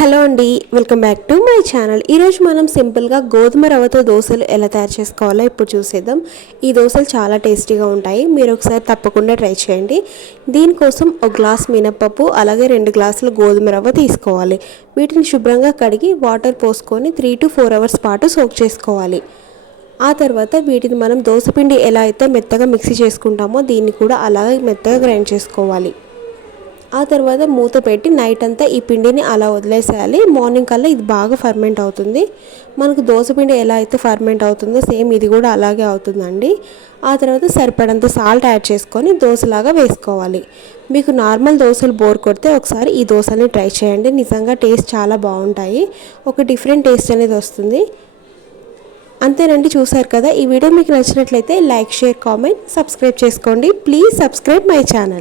Hello అండి, welcome back to my channel. ఈరోజు మనం సింపుల్గా గోధుమ రవ్వతో దోశలు ఎలా తయారు చేసుకోవాలో ఇప్పుడు చూసేద్దాం. ఈ దోశలు చాలా టేస్టీగా ఉంటాయి. మీరు ఒకసారి తప్పకుండా ట్రై చేయండి. దీనికోసం ఒక గ్లాస్ మినపప్పు, అలాగే 2 గ్లాసుల గోధుమ రవ్వ తీసుకోవాలి. వీటిని శుభ్రంగా కడిగి వాటర్ పోసుకొని 3 to 4 అవర్స్ పాటు సోక్ చేసుకోవాలి. ఆ తర్వాత వీటిని మనం దోశపిండి ఎలా అయితే మెత్తగా మిక్సీ చేసుకుంటామో దీన్ని కూడా అలాగే మెత్తగా గ్రైండ్ చేసుకోవాలి. ఆ తర్వాత మూత పెట్టి నైట్ అంతా ఈ పిండిని అలా వదిలేసేయాలి. మార్నింగ్ కల్లా ఇది బాగా ఫర్మెంట్ అవుతుంది. మనకు దోశపిండి ఎలా అయితే ఫర్మెంట్ అవుతుందో సేమ్ ఇది కూడా అలాగే అవుతుందండి. ఆ తర్వాత సరిపడంత సాల్ట్ యాడ్ చేసుకొని దోశలాగా వేసుకోవాలి. మీకు నార్మల్ దోశలు బోర్ కొడితే ఒకసారి ఈ దోశని ట్రై చేయండి. నిజంగా టేస్ట్ చాలా బాగుంటాయి. ఒక డిఫరెంట్ టేస్ట్ అనేది వస్తుంది. అంతేనండి, చూసారు కదా. ఈ వీడియో మీకు నచ్చినట్లయితే లైక్, షేర్, కామెంట్, సబ్స్క్రైబ్ చేసుకోండి. Please subscribe my channel.